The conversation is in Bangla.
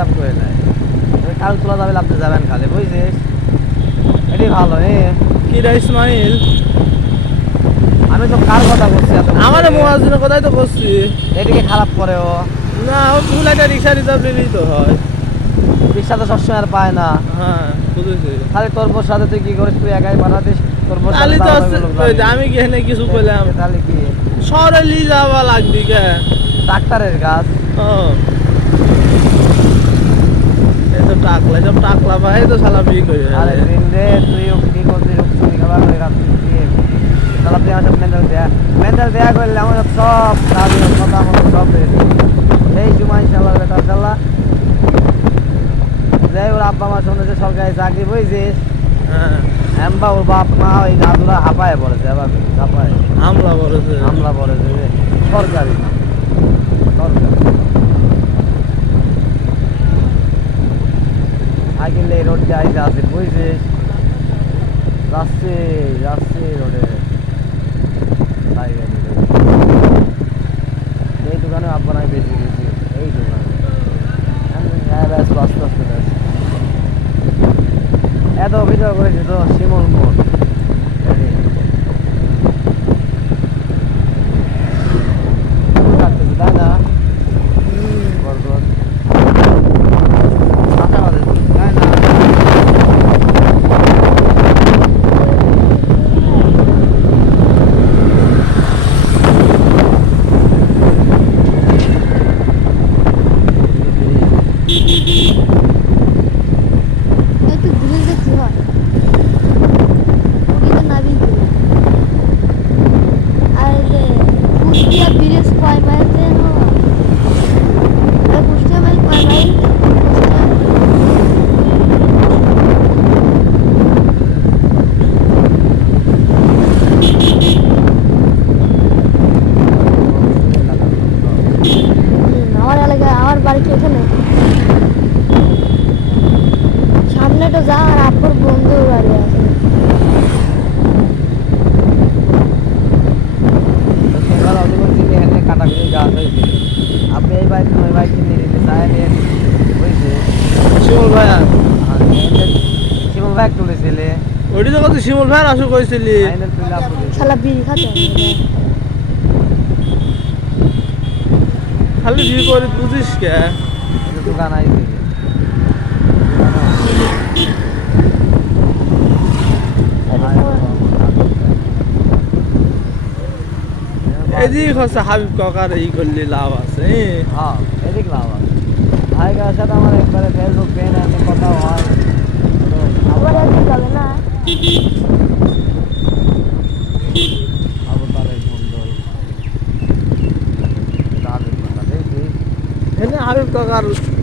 হিসাব করে নেয়। কাল তোলা যাবে, আপনি যাবেন খালি, বুঝছিস? এটি ভালো। কি রে ইসমাইল, আমি তো কার কথা বলছি? আমার মুয়াজ্জিনের কথাই তো বলছি। এদিকে খারাপ করে ও না, ও ফুলাইটা রিক্সা রিজার্ভ নিলেই তো হয়। রিক্সা তো সবসময় আর পায় না। হ্যাঁ বুঝেছি। খালি তোর বোর সাথে তুই কি করিস? তুই একাই পাঠাতিস তোর বোর সাথে? তাহলে তো আমি কি এখানে কিছু বললাম? তাহলে কি শহরে নিয়ে যাওয়া লাগবি কে? ডাক্তারের কাজ। এই তো টাকলা, সব টাকলা ভাই তো শালা বিয়ে করে। আরে দিন রে, তুইও কি করছিস? চুরি খাবার করে রাত্রি দিয়ে তাহলে তুই আমার মেন্টাল দেয়া করলে আমার সব কাজ কথা মতো সব রেডি। এই জুমাই চালা বেতার চালা যাই, ওর আব্বা মা শুনেছে সরকারি চাকরি, বুঝছিস? হ্যাঁ, এমবা ওর বাপ মা ওই দাদুরা হাঁপায় পড়েছে, এবার হাঁপায় হামলা করেছে। হামলা পড়েছে যে সরকারি সরকারি সাইকেল এই রোড দিয়ে আইতে আসে, বুঝছিস? যাচ্ছে যাচ্ছে রোডে সাইকেল। এই দোকানে আব্বা নাই বেশি বেশি, এই দোকানে ব্যস্ত আস্তে আস্তে ব্যস্ত। এত অভিযোগ করেছে তো শিমল মোড়, কাটতেছে তাই না? বরগদ আশাবাদী তাই না? একটু ঘুরে দেখতে হয়, ওদিকে নাবি ঘুরে। আর এই যে কুষ্টিয়া ব্রিজ কয় মাইল দেন? কুষ্টিয়া মাইল কয় মাইল? আমার এলাকায়, আমার বাড়ি কি এখানে? সামনে তো যা, আর আপুর বন্ধুর বাড়ি আছে। সকাল অত করছি এখানে কাটাকুটি গাছ হয়েছে, আপনি এই বাইক ওই বাইক নিয়ে নিতে চাই নিয়ে, বুঝছি? শিমুল ভাইয়া, শিমল ব্যাগ তুলেছিলে, ওইটি তো কত শিমুল ভাইয়ার আসু কইছিলি। শালা বিড়ি খাতে হবে। খালি বিয়ে করে বুঝিস কে? দোকান আইছে এদিক হচ্ছে হাবিব কাকার এই করলে লাভ আছে। হ্যাঁ, এদিক লাভ আছে। ভাইকার সাথে আমার একবারে ফেসবুক পেন এমনি কথা হয়। আবার একদিন যাবে না? অবতারের মন্ডল এখানে হাবিব কাকার